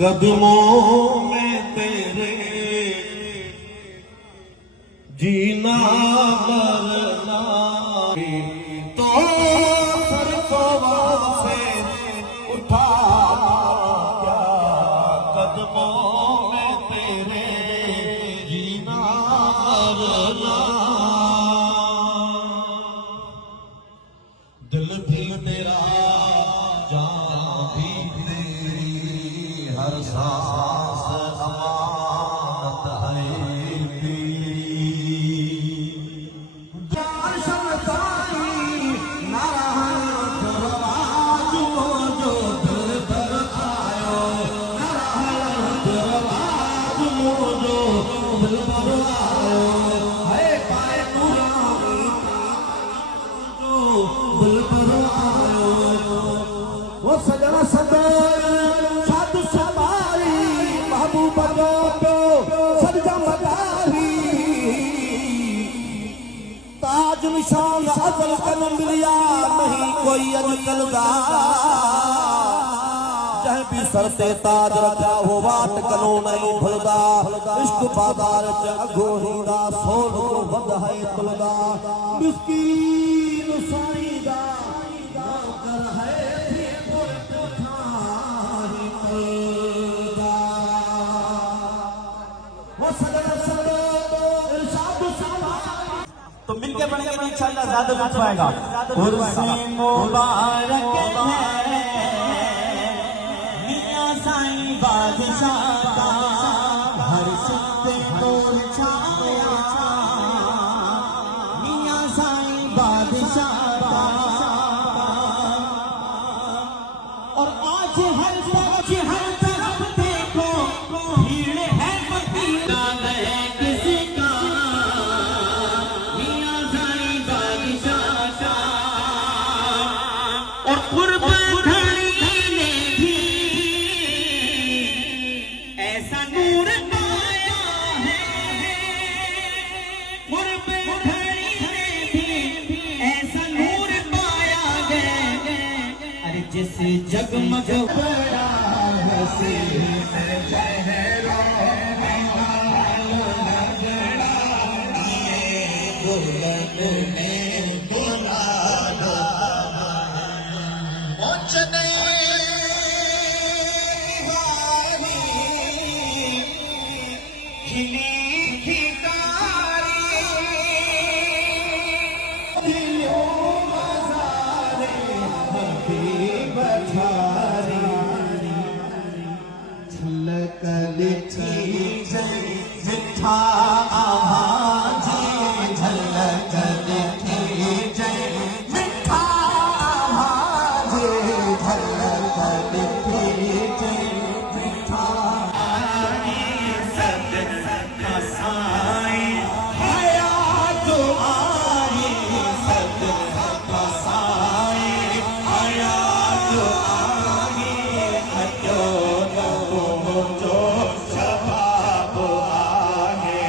कदमों में तेरे जीना मरना तो सर को से उठा कदमों में तेरे जीना मरना दिल भी तेरा जान भी तेरी हर सांस अमानत है ताज निशान अजल कन मिलिया नहीं कोई अजकल दा जह भी सर ते ताज रखा हो बात कनो नहीं भुलदा इश्क बाजार च अगो हिंदा सोल को वध है तुलदा मिस्कीन साईं दा नौकर है थे थारी तुलदा वो सदर तो मिलके बनेंगे इंशाअल्लाह ज्यादा मजा आएगा। कुर्सी मुबारक है मियां साईं बादशाह का हर सिक्के को छाया मियां साईं बादशाह का और आज हर तरफ देखो भीड़ है मदीना में किसी का जो बड़ा हसीन चेहरा बुलंद में बुला पहुंचने वाली खिली खिकारी दिलों मज़ारे हबीब बठारी झलक लिखी मिठा आवाज़ झलक लिखी मिठा आवाज़ झलक लिखी मिठा सद हसाई हयात आई सद हसाई हयात आई हटो जो शबाब आहे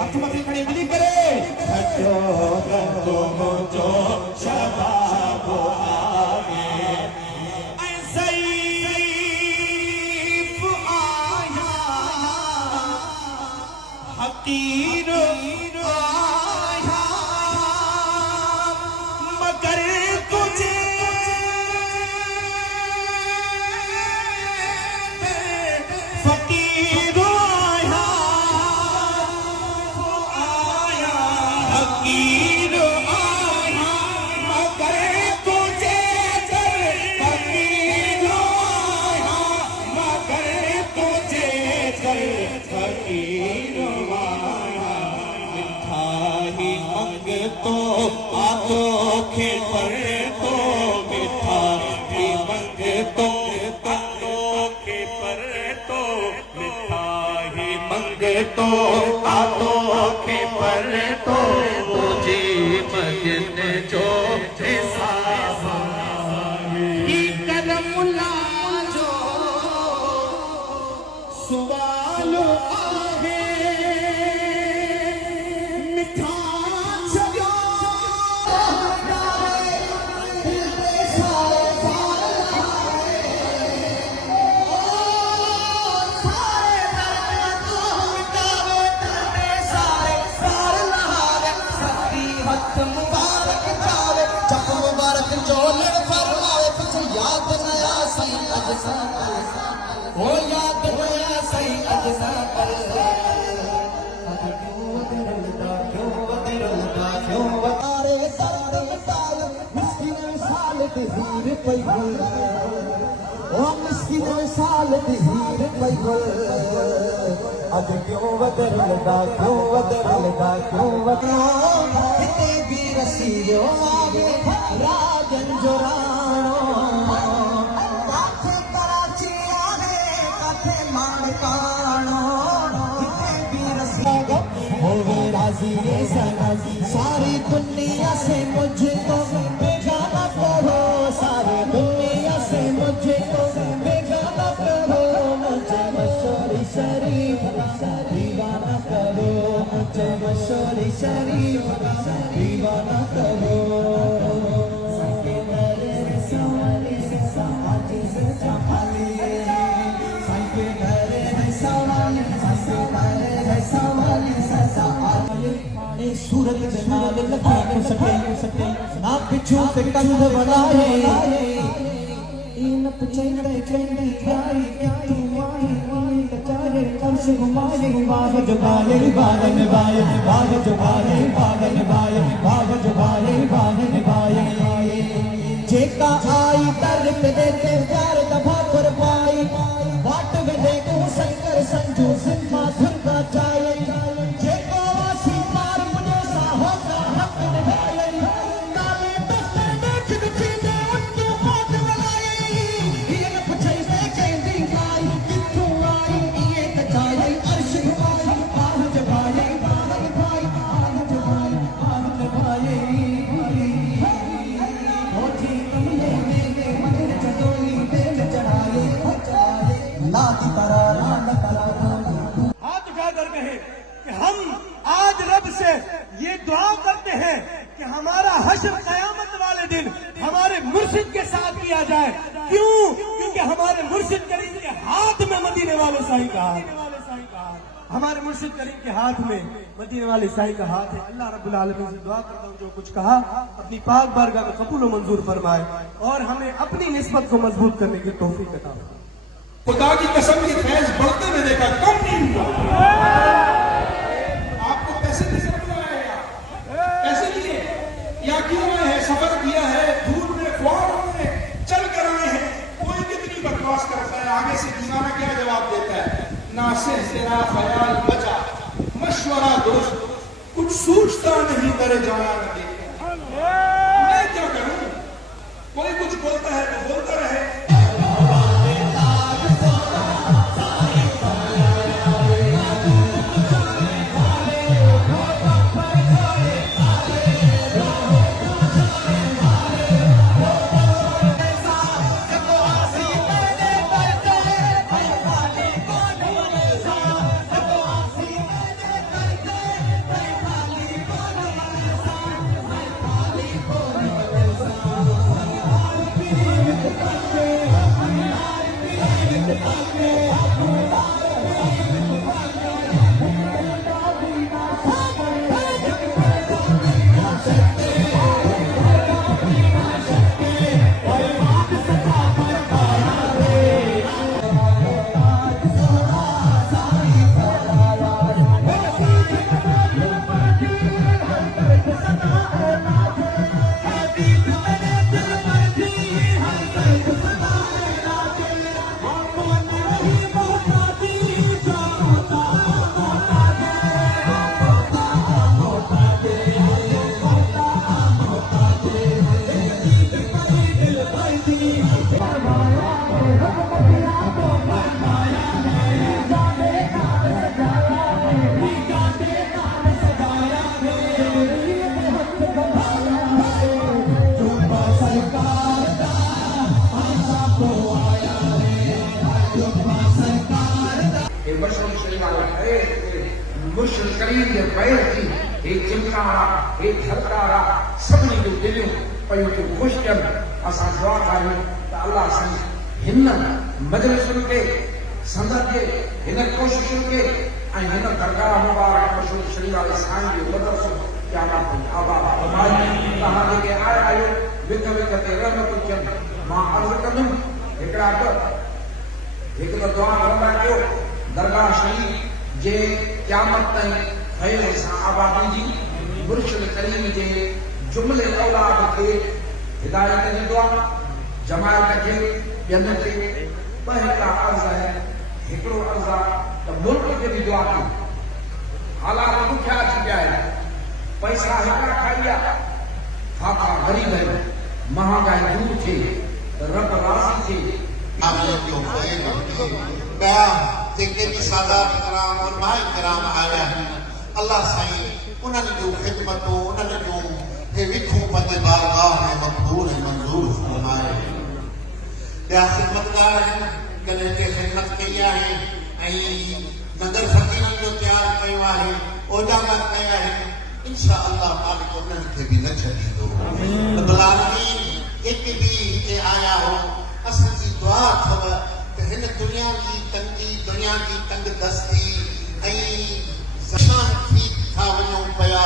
हथ मथे खड़े मिली करे हटो जो शबाब आहे सैफ आया हकीर आया मगर तुझे फकीर आया हकीर आया मगर तुझे फकीर आया मगर तुझे फकीर आया मिठा ही मंग तो आंखों के पर तो मिठा ही मंग तो आंखों के पर तो मिठा ही मंग तो आंखों के पर तो मुझे मगन जो हिसाब ही कदम लाजो सवाल आहे मिठा छो हथ मुबारक जावे चप मुबारक चोलण फरमावे कुछ याद नया सही अजसा ओ याद नया सही अजसा पर तारे तारे तारे मिस्किन साल दी हीर पई गुल ओ मिस्किन साल दी हीर पई गुल अज क्यों बदलदा क्यों बदलदा क्यों बदलदा किते भी रसीलो आवे राजन जोरानो काथे कराची आहे काथे माणकानो किते भी रसीलो होवे राजी ये सनम सारी दुनिया से मुझको बेगाना करो सारी दुनिया से मुझको बेगाना करो मुझे मशहूरी शरीफ दीवाना करो मुझे मशहूरी शरीफ दीवाना करो सके मेरे सवाली से समाजी से चपाली सके मेरे सवाली से मेरे सवाली से चपाली सूरत के नाल लगा सके ना पिछू से कंध बनाए इन पचंदे चंदी खाई तू माही माही कचारे कर्श घुमाए बाग जुगाए बाग निभाए बाग जुगाए बाग निभाए बाग जुगाए बाग निभाए जेका आई तर पे देते प्यार दफा पर पाई वाट वेले को शंकर संजू सिम्मा धुंगा जाए जेको वासी पार मुझे सा होगा हक निभाए काले दफ्तर देख दिखी दे उनके मौत लगाए ये न पूछे से कहती आई किथों आई ये कचाए अर्श घुमाए बाग जगाए बाग निभाए बाग जगाए बाग निभाए होठी तुमने मेरे मन चटोली बेल चढ़ाए लाती तरह हाथ उठाकर कहे कि हम आज रब से ये दुआ करते हैं कि हमारा हश्र कयामत वाले दिन हमारे मुर्शिद के साथ किया जाए। क्यों? हमारे मुर्शिद करीम के हाथ में मदीने वाले साईं का हाथ, हमारे मुर्शिद करीम के हाथ में मदीने वाले साईं का हाथ है। अल्लाह रब्बुल आलमीन से दुआ करता हूँ जो कुछ कहा अपनी पाक बारगाह में कबूल व मंजूर फरमाए और हमें अपनी निस्बत को मजबूत करने की तौफीक अता फरमाए। खुदा की कसम की फैज बढ़ते हुए देखा, कम नहीं हुआ। आपको पैसे नहीं समझ आएगा, पैसे लिए या क्यों आए हैं, सफर किया है, धूल में ख्वार में चल कर आए हैं। कोई कितनी बकवास करता है, आगे से खिजाना क्या जवाब देता है, नासिर तेरा ख्याल बचा मशवरा दोस्त, कुछ सोचता नहीं करे जाना न देखा। मैं क्या करूं, कोई कुछ बोलता है तो बोलता रहे। मुर्शिद करीम जे पैर थी एक चिमकारा एक हलकारा सभिनी जो दिलियूं पयूं थियूं ख़ुशि थियनि। असां दुआ कयूं त अल्लाह साईं हिन मजलिसुनि खे संदत जे हिन कोशिशुनि खे ऐं हिन दरगाह मुबारक मशहूर शरीफ वाले साईं जो मदरसो क़यामत ताईं आबाद फरमाए। तव्हां जेके आया आहियो विच विच ते रहमतूं थियनि। मां अर्ज़ु कंदुमि हिकु त दुआ कंदा कयो दरगाह शरीफ जे क़यामत ताईं ख़ैर सां आबादी जी, मुर्शिद करीम जे जुमिले औलाद खे हिदायत ॾींदो आहे, जमायत खे ॿियनि खे। ॿ हिकिड़ा अर्ज़ आहिनि। हिकिड़ो अर्ज़ु आहे त मुल्क खे बि दुआ कयूं, हालात ॾुखिया थी पिया आहिनि, पैसा हिकिड़ा खाई विया, फाका ग़रीब आहिनि, महांगाई दूर थिए, रब राज़ी थिए। जेके भी सादात कराम और माए कराम आया है, अल्लाह साईं उन्हनि जो ख़िदमतूं उन्हनि जो हे विखूं पंहिंजे बारगाह में मक़बूल ऐं मंज़ूर फरमाए। ॿिया ख़िदमतगार आहिनि जॾहिं हिते ख़िदमत कई आहे ऐं नगर फ़क़ीरनि जो तयारु कयो आहे, ओजाना कया आहिनि, इंशा अल्लाह मालिक उन्हनि खे बि न छॾींदो। रब्बुल आलमीन जेके बि हिते आया हो, असांजी दुआ अथव त हिन दुनिया जी तंगी, दुनिया जी तंग दस्ती ऐं ज़मान थी था वञूं पिया,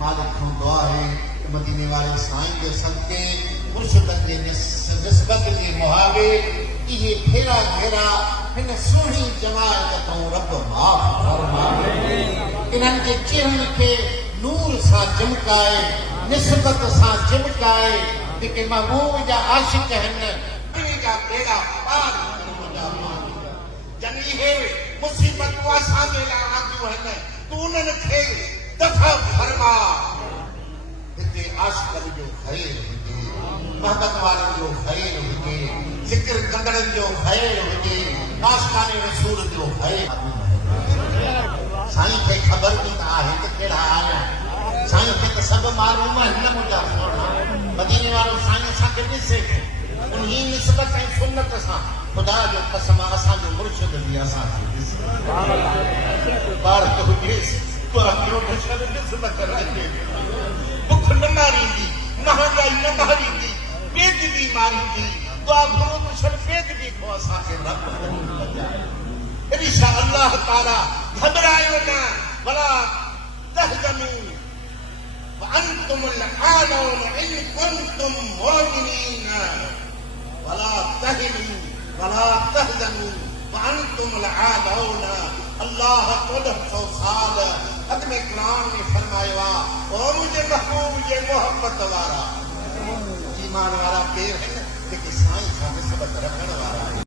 मालिक खां दुआ आहे त मदीने वाले साईं जे सदके मुर्शिदनि जे निस्बत जे मुहावे इहे फेरा घेरा हिन सुहिणी जमात खां रब माफ़ फरमाए। इन्हनि जे चेहरनि खे नूर सां चिमकाए, निस्बत सां चिमकाए। जेके महबूब जा आशिक़ आहिनि, जा बेड़ा पार जंगी है मुसीबत को असांजे लाइ आंदियूं आहिनि, तूं उन्हनि खे दफ़ा फरमा। हिते आशिक़नि जो ख़ैर हुजे, महबत वारनि जो ख़ैर हुजे, ज़िक्र कंदड़नि जो ख़ैर हुजे, आसमानी रसूल जो ख़ैर। साईं खे ख़बर बि त आहे त कहिड़ा आया, साईं खे त सभु मालूम आहिनि न मुंहिंजा सोना। मदीने वारो साईं असांखे ॾिसे उन्ही निस्बत ऐं सुन्नत सां खुदा जो कसम असांजो मुर्शिद बि असांखे ॾिसे। ॿार त हुजेसि निस्बत रखे, बुख न मारींदी, महांगाई न मारींदी, पेट बि मारींदी, दुआ घुरो तो शर्फेत भी को असांखे रब इंशाअल्लाह ताला घबरायो ना वला तहजनू वअंतुम अलआनून इन कुंतुम मुमिनीन वला तहिनू वला तहजनू वअंतुम अलआनून अल्लाह 1400 साल अपने कलाम में फरमाया और मुझे महबूब ये मोहब्बत वाला ईमान वाला पेड़ है लेकिन साईं का निस्बत रखने वाला